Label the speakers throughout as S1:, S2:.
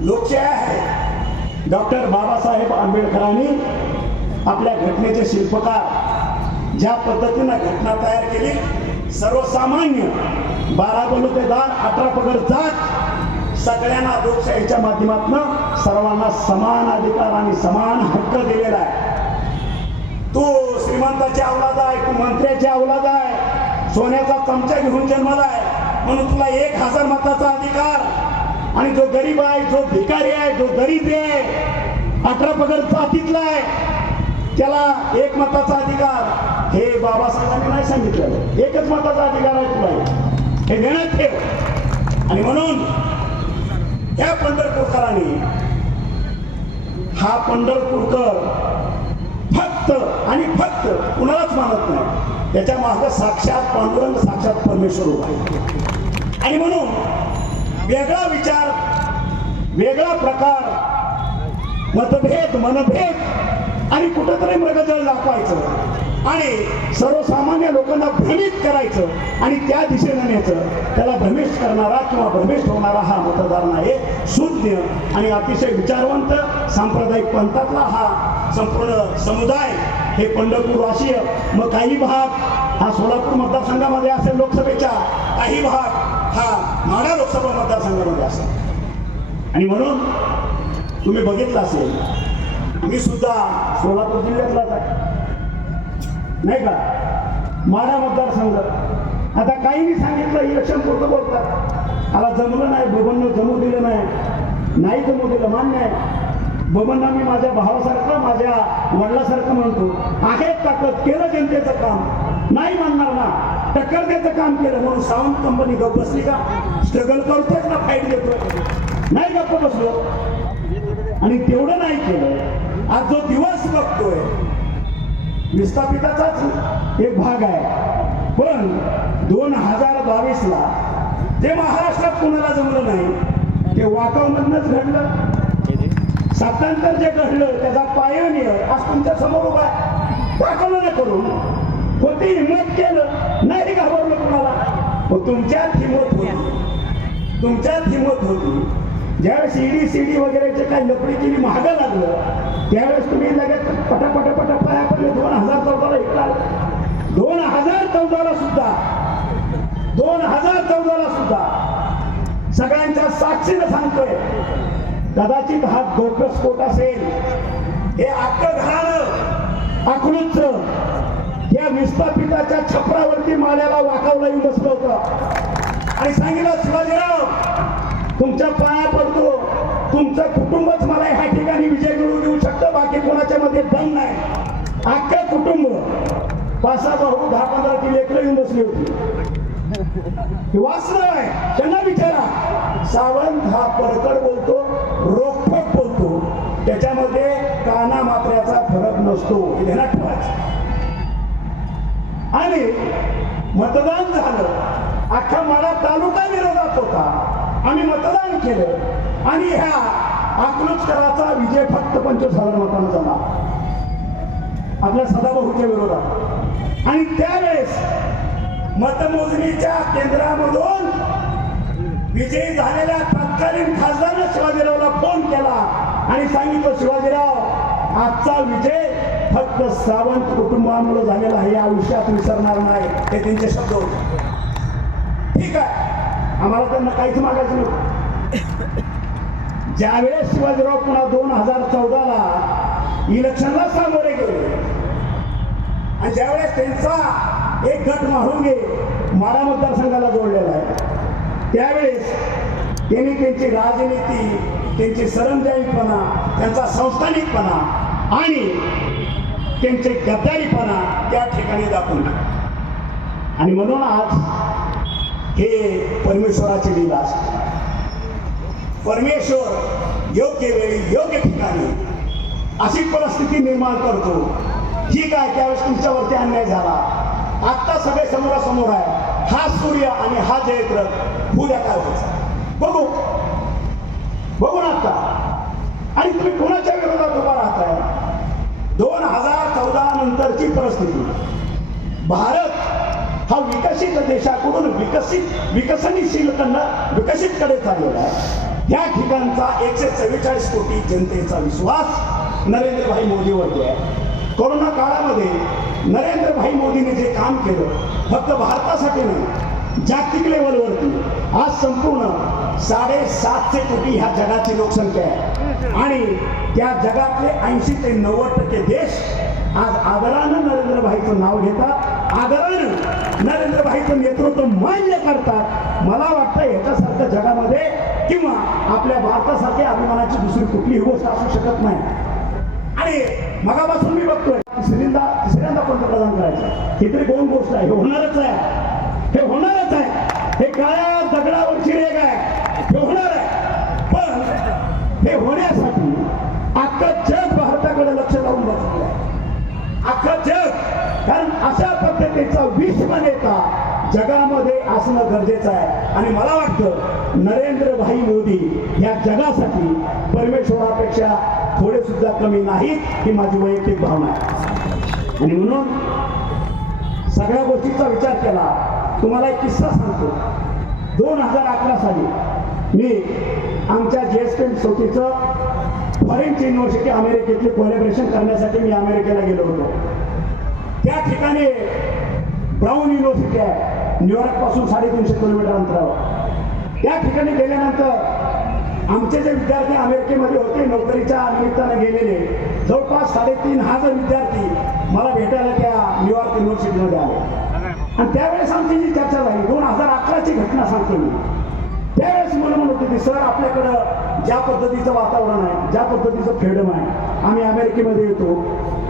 S1: लोकशाही आहे डॉक्टर बाबासाहेब आंबेडकरांनी आपल्या घटनेचे शिल्पकार ज्या पद्धतीनं घटना तयार केली सर्वसामान्य बारा बलुतेदार अठरा पगड जात सगळ्यांना लोकशाहीच्या माध्यमातून सर्वांना समान अधिकार आणि समान हक्क दिलेला आहे. तू श्रीमंताची औलाद आहे तू मंत्र्याची अवलाद आहे सोन्याचा चमचा घेऊन जन्माला आहे म्हणून तुला एक हजार मताचा अधिकार आणि जो गरीब आहे जो भिकारी आहे जो दरिद्री आहे अठरा पगड जातीतला आहे त्याला एक मताचा अधिकार हे बाबासाहेबांनी नाही सांगितलं. एकच मताचा अधिकार आहे तुला. हे देण्यात ठेव. आणि म्हणून या पंढरपूरकरांनी हा पंढरपूरकर फक्त आणि फक्त कुणालाच मानत नाही. त्याच्यामागे साक्षात पांडुरंग साक्षात परमेश्वर उभा आहे. आणि म्हणून वेगळा विचार वेगळा प्रकार मतभेद मनभेद आणि कुठंतरी मृगजळ दाखवायचं. आणि सर्वसामान्य लोकांना भ्रमित करायचं आणि त्या दिशेने न्यायचं. त्याला भ्रमिष्ठ करणारा किंवा भ्रमिष्ठ होणारा हा मतदार नाही शून्य आणि अतिशय विचारवंत सांप्रदायिक पंथातला हा संपूर्ण समुदाय हे पंढरपूर वाशीय मग काही भाग हा सोलापूर मतदारसंघामध्ये असेल लोकसभेच्या काही भाग हा माढा लोकसभा मतदारसंघामध्ये असा. आणि म्हणून तुम्ही बघितलं असेल मी सुद्धा सोलापूर जिल्ह्यातलाच आहे. नाही का? माढा मतदारसंघ. आता काहींनी सांगितलं इलेक्शन पुरतं बोलतात. मला जमलं नाही बबननं जमू दिलं नाही. नाही जमू दिलं मान्य आहे. बबनना मी माझ्या भावासारखं माझ्या वडिलासारखं म्हणतो. आहे ताकद केलं जनतेचं काम. नाही मानणार ना. टक्कर द्यायचं काम केलं म्हणून सावंत कंपनी गप बसली का? स्ट्रगल करतोय ना फाईट देतोय नाही गप्प बसलो? आणि तेवढं नाही केलं. आज जो दिवस बघतोय विस्थापिताचाच एक भाग आहे. पण दोन हजार बावीसला ते महाराष्ट्रात कोणाला जमलं नाही ते वाकावमधनच घडलं. सत्तांतर जे घडलं त्याचा पायोनियर आज तुमच्यासमोर उभा आहे. दाखवलं नाही करून. होती हिंमत केलं. नाही घाबरलं तुम्हाला. हो, तुमच्यात हिंमत होती. तुमच्यात हिंमत होती. ज्यावेळेस ईडी सीडी वगैरेचे काही लपडी केली महागं लागलं त्यावेळेस तुम्ही लगेच पटा पटा पाया पडले. दोन हजार चौदाला इकला दोन हजार चौदाला सुद्धा. दोन हजार चौदाला सुद्धा. सगळ्यांच्या साक्षीनं सांगतोय कदाचित हा स्फोट असेल. हे अख्खं घराणं अकलूच या विस्थापिताच्या छपरावरती माळ्याला वाकावला येऊन बसलं होतं. आणि सांगितलं शिवाजीराव तुमच्या पाया पडतो. तुमचं कुटुंबच मला ह्या ठिकाणी विजय मिळवून देऊ शकतं. बाकी कोणाच्या मध्ये दम नाही. अख्खं कुटुंब पाच सहा भाऊ दहा पंधरा ती लेकरं येऊन बसली होती. वाचलं आहे. त्यांना विचारा. सावंत हा परकड बोलतो रोखोक बोलतो. त्याच्यामध्ये काना मात्र्याचा फरक नसतो. हे ध्यानात ठेवायचं. आणि मतदान झालं. अख्खा माळा तालुका विरोधात होता. आम्ही मतदान केलं. आणि ह्या अकलूजकराचा विजय फक्त पंचवीस हजार मतांना झाला. आपल्या सदाभाऊच्या विरोधात. आणि त्यावेळेस मतमोजणीच्या केंद्रामधून विजयी झालेल्या तत्कालीन खासदारानं शिवाजीरावला फोन केला आणि सांगितलं शिवाजीराव आजचा विजय फक्त सावंत कुटुंबामुळे झालेला आहे या आयुष्यात विसरणार नाही हे त्यांचे शब्द होते. ठीक आहे. आम्हाला त्यांना काहीच मागायचं नव्हतं ज्यावेळेस शिवाजीराव पुन्हा दोन हजार चौदाला इलेक्शनला सामोरे गेले आणि ज्यावेळेस त्यांचा एक गट माहुंगे माडा मतदारसंघाला जोडलेला आहे त्यावेळेस त्यांनी त्यांची राजनीती त्यांची सरंजाईपणा त्यांचा संस्थानिकपणा आणि त्यांचे गद्दारीपणा त्या ठिकाणी दाखवून आणि म्हणून आज हे परमेश्वराची लीला असते परमेश्वर योग्य वेळी योग्य ठिकाणी अशी परिस्थिती निर्माण करतो. ठीक आहे त्यावेळेस तुमच्यावरती अन्याय झाला. आत्ता सगळे समोरासमोर आहे. हा सूर्य आणि हा जयद्रथ उद्या काय व्हायचा बघू. बघू ना आता. आणि तुम्ही कोणाच्या विरोधात उभा राहताय? हजार चौदा नंतरची परिस्थिती. भारत हा विकसित देशाकडून विकसित विकसनशील विकसित कडे चाललेला आहे. या ठिकाणचा एकशे चव्वेचाळीस कोटी जनतेचा विश्वास नरेंद्रभाई मोदीवरती आहे. कोरोना काळामध्ये नरेंद्रभाई मोदीने जे काम केलं फक्त भारतासाठी नाही जागतिक लेवलवरती आज संपूर्ण साडेसातशे कोटी ह्या जगाची लोकसंख्या आहे. आणि त्या जगातले ऐंशी ते नव्वद टक्के देश आज आदरानं नरेंद्रभाईचं नाव घेतात. आदरानं नरेंद्रभाईचं नेतृत्व मान्य करतात. मला वाटतं ह्याच्यासारखं जगामध्ये किंवा आपल्या भारतासारखी अभिमानाची दुसरी कुठलीही गोष्ट असू शकत नाही. आणि मगापासून मी बघतोय तिसऱ्यांदा तिसऱ्यांदा पंतप्रधान करायचं? ही तरी कोण गोष्ट आहे. हे होणारच आहे. हे होणारच आहे. हे काळ्या दगडावरची रेग आहे. हे होणार आहे. हे होण्यासाठी अख्खं जग भारताकडे लक्ष लावून बसलेलं आहे. अख्खं जग कारण अशा पद्धतीचा विश्व नेता जगामध्ये असणं गरजेचं आहे. आणि मला वाटतं नरेंद्र भाई मोदी या जगासाठी परमेश्वरापेक्षा थोडे सुद्धा कमी नाहीत ही माझी वैयक्तिक भावना आहे. आणि म्हणून सगळ्या गोष्टीचा विचार केला. तुम्हाला एक किस्सा सांगतो. दोन हजार अकरा साली मी आमच्या जे एस पेन चौथीचं फॉरेन युनिव्हर्सिटी अमेरिकेतली कोलॅबरेशन करण्यासाठी मी अमेरिकेला गेलो होतो. त्या ठिकाणी ब्राऊन युनिव्हर्सिटी आहे. न्यूयॉर्कपासून साडेतीनशे किलोमीटर अंतरावर. त्या ठिकाणी गेल्यानंतर आमचे जे विद्यार्थी अमेरिकेमध्ये होते नोकरीच्या निमित्तानं गेलेले जवळपास साडेतीन हजार विद्यार्थी मला भेटायला त्या न्यूयॉर्क युनिव्हर्सिटीमध्ये आले. आणि त्यावेळेस आमची जी चर्चा झाली दोन हजार अकराची घटना सांगतो मी. त्यावेळेस मला म्हणत होते की सर आपल्याकडं ज्या पद्धतीचं वातावरण आहे ज्या पद्धतीचं फ्रीडम आहे आम्ही अमेरिकेमध्ये येतो.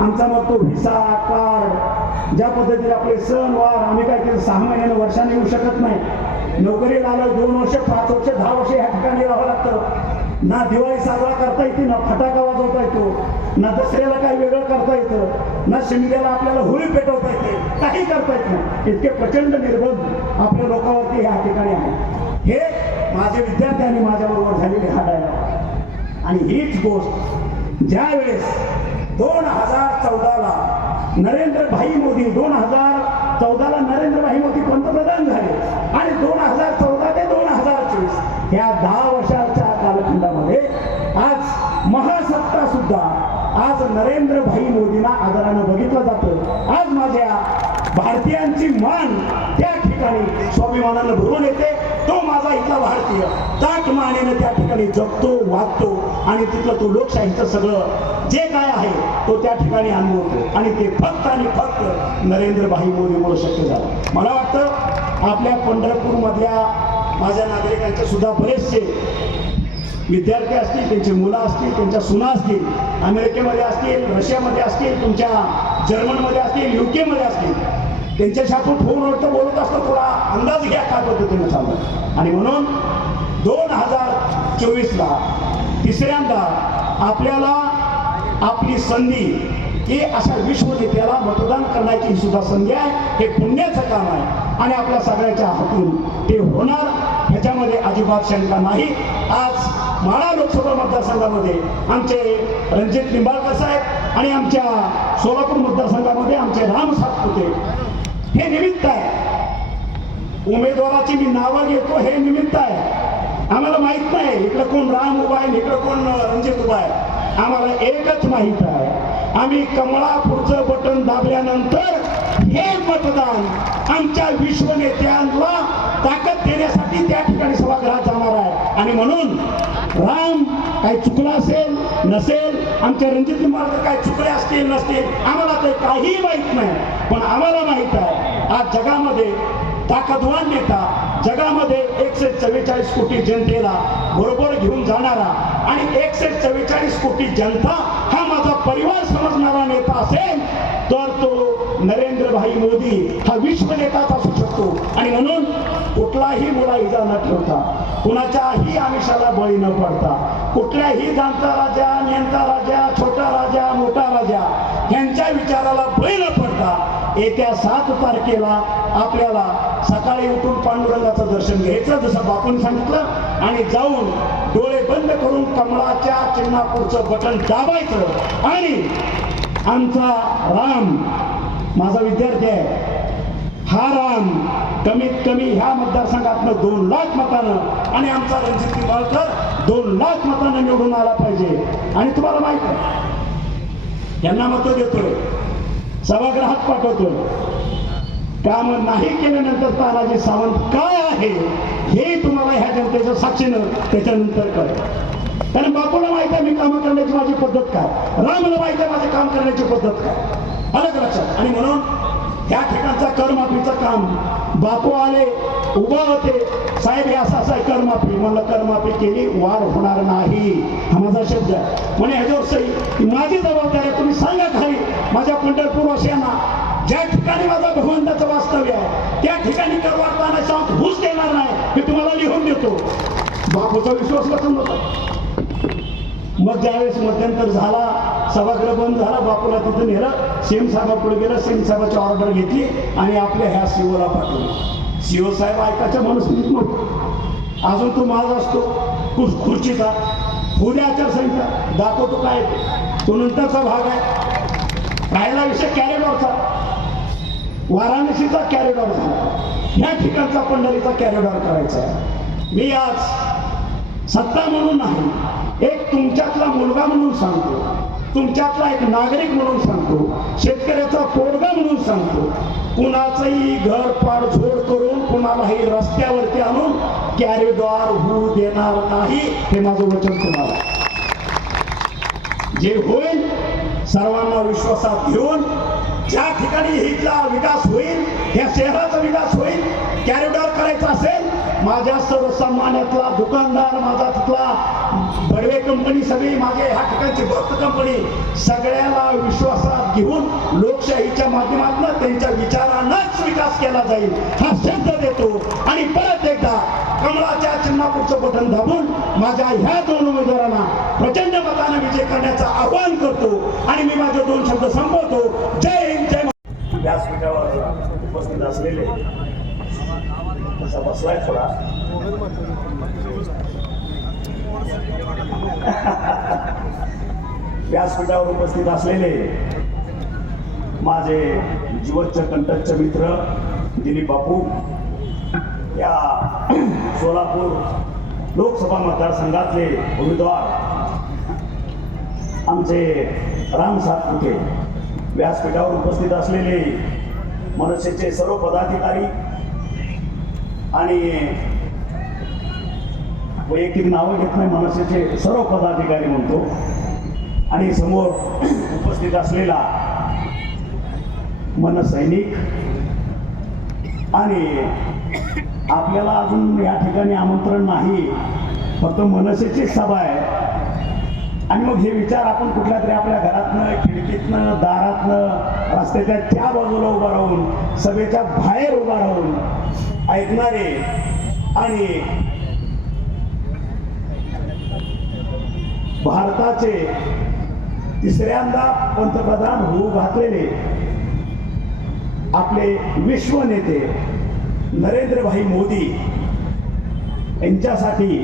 S1: आमचा मग तो व्हिसा कार्ड ज्या पद्धतीने आपले सण वार आम्ही काय केलं सहा महिन्यानं वर्षाने येऊ शकत नाही. नोकरीला आलं दोन वर्ष पाच वर्ष दहा वर्ष ह्या ठिकाणी राहावं लागतं. ना दिवाळी साजरा करता येते ना फटाका वाजवता येतो. ना दसऱ्याला काही वेगळं करता येतं. ना शिमग्याला आपल्याला होळी पेटवता येते. काही करता येत नाही. इतके प्रचंड निर्बंध आपल्या लोकांवरती ह्या ठिकाणी आहे हे माझे विद्यार्थ्यांनी माझ्याबरोबर झालेले हा डायलॉग आणि हीच गोष्ट ज्यावेळेस दोन हजार चौदाला नरेंद्र भाई मोदी दोन हजार चौदाला नरेंद्र भाई मोदी पंतप्रधान झाले आणि दोन हजार चौदा ते दोन हजार चोवीस या दहा वर्षाच्या कालखंडामध्ये आज महासत्ता सुद्धा आज नरेंद्र भाई मोदींना आदरानं बघितलं जातं. आज माझ्या भारतीयांची मान त्या ठिकाणी स्वाभिमानानं भरून येते. तो माझा भारतीय ताट मानेनं त्या ठिकाणी जगतो वागतो आणि तिथलं तो लोकशाहीचं सगळं जे काय आहे तो त्या ठिकाणी अनुभवतो आणि ते फक्त आणि फक्त नरेंद्रभाई मोदीमुळे शक्य झालं. मला वाटतं आपल्या पंढरपूरमधल्या माझ्या नागरिकांचे सुद्धा बरेचसे विद्यार्थी असतील त्यांची मुलं असतील त्यांच्या सुना असतील अमेरिकेमध्ये असतील रशियामध्ये असतील तुमच्या जर्मनमध्ये असतील युकेमध्ये असतील त्यांच्याशी आपण फोनवरती बोलत असतो थोडा अंदाज घ्या काय पद्धतीने चालू आणि म्हणून दोन हजार चोवीसला तिसऱ्यांदा आपल्याला आपली संधी ही अशा विश्वनेत्याला मतदान करण्याची ही सुद्धा संधी आहे. हे पुण्याचं काम आहे. आणि आपल्या सगळ्याच्या हातून ते होणार. ह्याच्यामध्ये अजिबात शंका नाही. आज माळा लोकसभा मतदारसंघामध्ये आमचे रणजित निंबाळकर साहेब आणि आमच्या सोलापूर मतदारसंघामध्ये आमचे राम सातपुते हे निमित्त आहे. उमेदवाराची मी नावं घेतो हे निमित्त आहे. आम्हाला माहीत नाही इकडं कोण राम उभा आहे इकडं कोण रणजित उभा आहे. आम्हाला एकच माहीत आहे. आम्ही कमळापूरचं बटन दाबल्यानंतर हे मतदान आमच्या विश्वनेत्यांना ताकद देण्यासाठी त्या ठिकाणी सभागृहात आणि म्हणून राम काही चुकला असेल नसेल आमच्या रणजित निंबाळकर काय चुकले असतील नसतील आम्हाला ते काही माहीत नाही. पण आम्हाला माहीत आहे आज जगामध्ये ताकदवान नेता जगामध्ये एकशे चव्वेचाळीस कोटी जनतेला बरोबर घेऊन जाणारा आणि एकशे चव्वेचाळीस कोटी जनता हा माझा परिवार समजणारा नेता असेल तर तो नरेंद्रभाई मोदी हा विश्व नेताच असू शकतो. आणि म्हणून कुठलाही मुला इजा न ठेवता कुणाच्याही आमिषाला बळी न पडता कुठल्याही जाणता राजा नेमता राजा छोटा राजा मोठा राजा यांच्या विचाराला बळी न पडता येत्या सात तारखेला आपल्याला सकाळी उठून पांडुरंगाचं दर्शन घ्यायचं जसं बापून सांगितलं आणि जाऊन डोळे बंद करून कमळाच्या चिन्हापूरचं बटन दाबायचं. आणि आमचा राम माझा विद्यार्थी आहे. हा राम कमीत कमी ह्या मतदारसंघातनं दोन लाख मतानं आणि आमचा रणजित निंबाळकर दोन लाख मतानं निवडून आला पाहिजे. आणि तुम्हाला माहीत आहे यांना मतं देतोय सभागृहात पाठवतोय. काम नाही केल्यानंतर तानाजी सावंत काय आहे हे तुम्हाला ह्या जनतेच्या साक्षीनं त्याच्यानंतर कळ कारण बापूला माहीत आहे मी काम करण्याची माझी पद्धत काय रामला माहिती आहे माझे काम करण्याची पद्धत काय. अलग लक्षात आणि म्हणून ह्या ठिकाणचा करमाफीचं काम बापू आले उभा होते. साहेब हे असं असं करमाफी. म्हणलं करमाफी केली वाढ होणार नाही. हा माझा शब्द आहे. म्हणे ह्याच्यावर सही की माझी जबाबदारी तुम्ही सांगा खाली. माझ्या पंढरपूरवासियांना ज्या ठिकाणी माझा भगवंताचं वास्तव्य आहे त्या ठिकाणी कर वाटताना शांत घुस देणार नाही. मी तुम्हाला लिहून देतो. बापूचा विश्वास बसून होता. मग ज्यावेळेस मध्यंतर झाला सभागृह बंद झाला बापूला तिथं नेलं सीएम साहेबापुढे गेलं सेम साहेबाची ऑर्डर घेतली आणि आपल्या ह्या सीओला पाठवलं. सीओ साहेब ऐकायच्या मनस्थितीत नव्हतं अजून तो माझ असतो खुर् खुर्चीचा. पुढे आचारसंहिता. दाखवतो काय तो. नंतरचा भाग आहे. राहिला विषय कॅरेडॉरचा. वाराणसीचा कॅरेडॉर झाला. ह्या ठिकाणचा पंढरीचा कॅरेडॉर करायचा मी आज सत्ता म्हणून नाही एक तुमच्यातला मुलगा म्हणून सांगतो. तुमच्यातला एक नागरिक म्हणून सांगतो. शेतकऱ्याचा पोरगा म्हणून सांगतो. कुणाचंही घर पाडझोड करून कुणालाही रस्त्यावरती आणून कॅरिडॉर होऊ देणार नाही हे माझं वचन तुम्हाला. आहे. जे होईल सर्वांना विश्वासात घेऊन ज्या ठिकाणी हिचा विकास होईल या शहराचा विकास होईल कॅरिडॉर करायचा असेल माझ्या सर्वसामान्यातला दुकानदार माझा तिथला बडवे कंपनी सगळी माझे ह्या ठिकाणची भक्त कंपनी सगळ्याला विश्वासात घेऊन लोकशाहीच्या माध्यमातून त्यांच्या विचारांनाच विकास केला जाईल हा शब्द देतो. आणि परत एकदा कमळाच्या चिन्हापूरचं बटन दाबून माझ्या ह्या दोन उमेदवारांना प्रचंड मताने विजय करण्याचं आवाहन करतो. आणि मी माझे दोन शब्द संपवतो. जय हिंद जय व्यासपीठावर उपस्थित असलेले तसा बसलाय थोडा व्यासपीठावर उपस्थित असलेले माझे जीवनचे कंटकचे मित्र दिलीप बापू या सोलापूर लोकसभा मतदारसंघातले उमेदवार आमचे राम सातपुते व्यासपीठावर उपस्थित असलेले मनसेचे सर्व पदाधिकारी आणि वैयक्तिक नावं घेत नाही मनसेचे सर्व पदाधिकारी म्हणतो. आणि समोर उपस्थित असलेला मनसैनिक आणि आपल्याला अजून या ठिकाणी आमंत्रण नाही फक्त मनसेची सभा आहे. आणि मग हे विचार आपण कुठल्या तरी आपल्या घरातनं खिडकीतनं दारातनं रस्त्याच्या त्या बाजूला उभा राहून सभेच्या बाहेर उभा राहून ऐकणारे आणि भारताचे तिसऱ्यांदा पंतप्रधान होऊ घातलेले आपले विश्व नेते नरेंद्रभाई मोदी यांच्यासाठी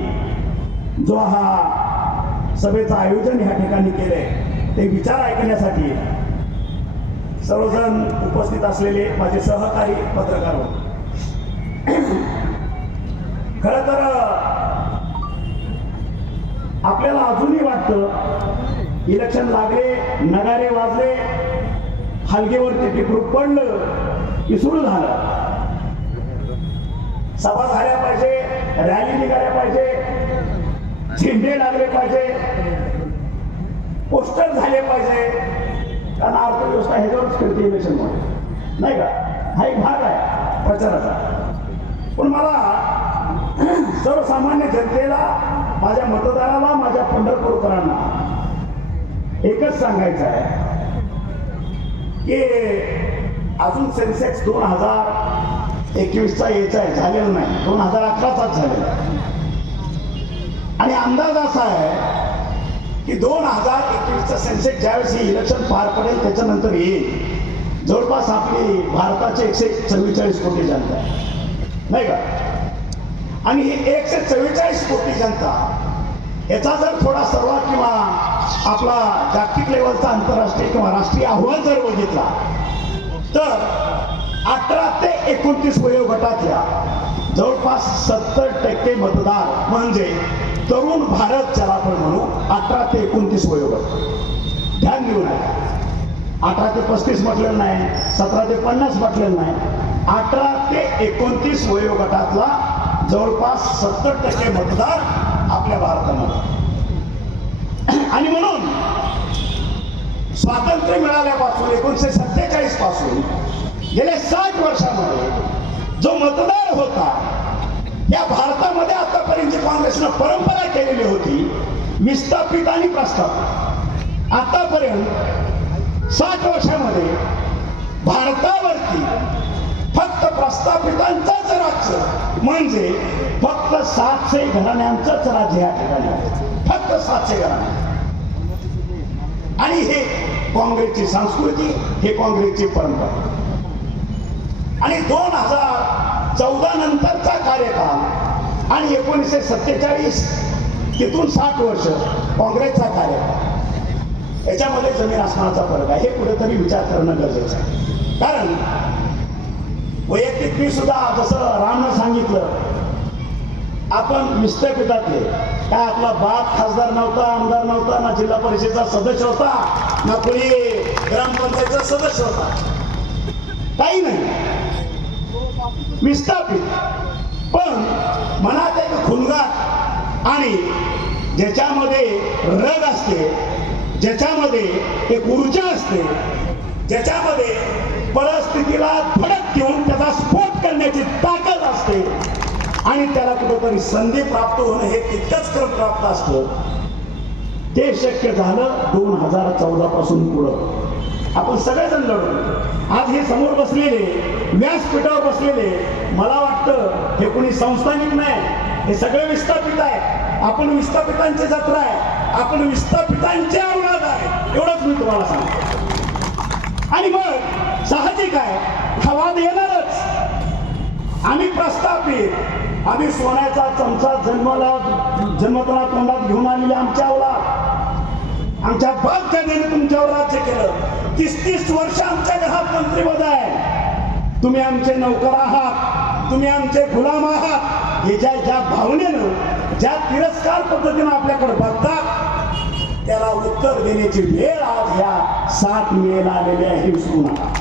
S1: जो हा सभेचं आयोजन ह्या ठिकाणी केलंय ते विचार ऐकण्यासाठी सर्वजण उपस्थित असलेले माझे सहकारी पत्रकार होते. खर तर आपल्याला अजूनही वाटतं इलेक्शन लागले नगारे वाजले हलगेवरती टिपरूप पडलं की सुरू झालं. सभा झाल्या पाहिजे रॅली निघाल्या पाहिजे झेंडे लागले पाहिजे पोस्टर झाले पाहिजे. कारण अर्थव्यवस्था ह्याच्यावरच फिरते इलेक्शनमध्ये. नाही का? हा एक भाग आहे प्रचाराचा. पण मला सर्वसामान्य जनतेला माझ्या मतदाराला माझ्या पंढरपूरकरांना एकच सांगायचं आहे की अजून सेन्सेक्स दोन हजार एकवीसचा यायचा आहे झालेला नाही. दोन हजार अकराचाच झालेला आहे. आणि अंदाज असा आहे की दोन हजार एकवीसचा सेन्सेक्स ज्यावेळेस हे इलेक्शन पार पडेल त्याच्यानंतर येईल. जवळपास आपली भारताचे एकशे चव्वेचाळीस कोटी जनता आहे. नाही का? आणि ही एकशे चव्वेचाळीस कोटी जनता याचा जर थोडा सर्वात किंवा आपला जागतिक लेवलचा आंतरराष्ट्रीय किंवा राष्ट्रीय अहवाल जर बघितला तर अठरा ते एकोणतीस वयोगटातल्या जवळपास सत्तर टक्के मतदार म्हणजे तरुण भारत ज्याला आपण म्हणू अठरा ते एकोणतीस वयोगट. ध्यान देऊ नये अठरा ते पस्तीस म्हटलेलं नाही सतरा ते पन्नास म्हटलेलं नाही अठरा ते एकोणतीस वयोगटातला जवळपास सत्तर टक्के मतदार आपल्या भारतामध्ये. आणि म्हणून स्वातंत्र्य मिळाल्यापासून एकोणीसशे सत्तेचाळीसपासून गेल्या साठ वर्षामध्ये जो मतदार होता या भारतामध्ये आतापर्यंत काँग्रेसनं परंपरा केलेली होती विस्थापित आणि प्रस्थापित आतापर्यंत साठ वर्षामध्ये भारतावरती फक्त प्रस्थापितांचंच राज्य. म्हणजे फक्त सातशे घराण्यांचंच राज्य या ठिकाणी फक्त सातशे घराणे आणि हे काँग्रेसची संस्कृती हे काँग्रेसची परंपरा. आणि दोन हजार चौदा नंतरचा कार्यकाळ आणि एकोणीसशे सत्तेचाळीस तिथून साठ वर्ष काँग्रेसचा कार्यकाळ याच्यामध्ये जमीन आसमानाचा फरक आहे. हे कुठेतरी विचार करणं गरजेचं आहे. कारण वैयक्तिक मी सुद्धा जसं रामनं सांगितलं आपण विस्थापितातले काय आपला बाप खासदार नव्हता आमदार नव्हता ना जिल्हा परिषदेचा सदस्य होता ना कोणी ग्रामपंचायतचा सदस्य होता. काही नाही. विस्थापित पण मनात एक खुणगाट आणि ज्याच्यामध्ये रग असते ज्याच्यामध्ये एक ऊर्जा असते ज्याच्यामध्ये परिस्थितीला धडक घेऊन त्याचा स्फोट करण्याची ताकद असते. आणि त्याला कुठेतरी संधी प्राप्त होणं हे तितकंच क्रम प्राप्त असतं. ते शक्य झालं दोन हजार चौदा पासून पुढं. आपण सगळेजण लढू. आज हे समोर बसलेले व्यासपीठावर बसलेले मला वाटतं हे कोणी संस्थानिक नाही. हे सगळे विस्थापित आहे आपण विस्थापितांची जत्रा आहे. आपण विस्थापितांचे औलाद आहे. एवढंच मी तुम्हाला सांगतो. आणि मग साहजिक आहे. वाद येणारच. आम्ही प्रस्थापित. आम्ही सोन्याचा चमचा जन्माला जन्मताना तोंडात घेऊन आलेले आमच्या औलाद. आमच्या बाप तुमच्यावर राज्य केलं. तीस तीस वर्ष आमच्या घरात मंत्रीपद आहे. तुम्ही आमचे नौकर आहात. तुम्ही आमचे गुलाम आहात. हे ज्या ज्या भावनेनं ज्या तिरस्कार पद्धतीनं आपल्याकडे बघतात त्याला उत्तर देण्याची वेळ आज ह्या सात मेला आलेली आहे. विसरू नका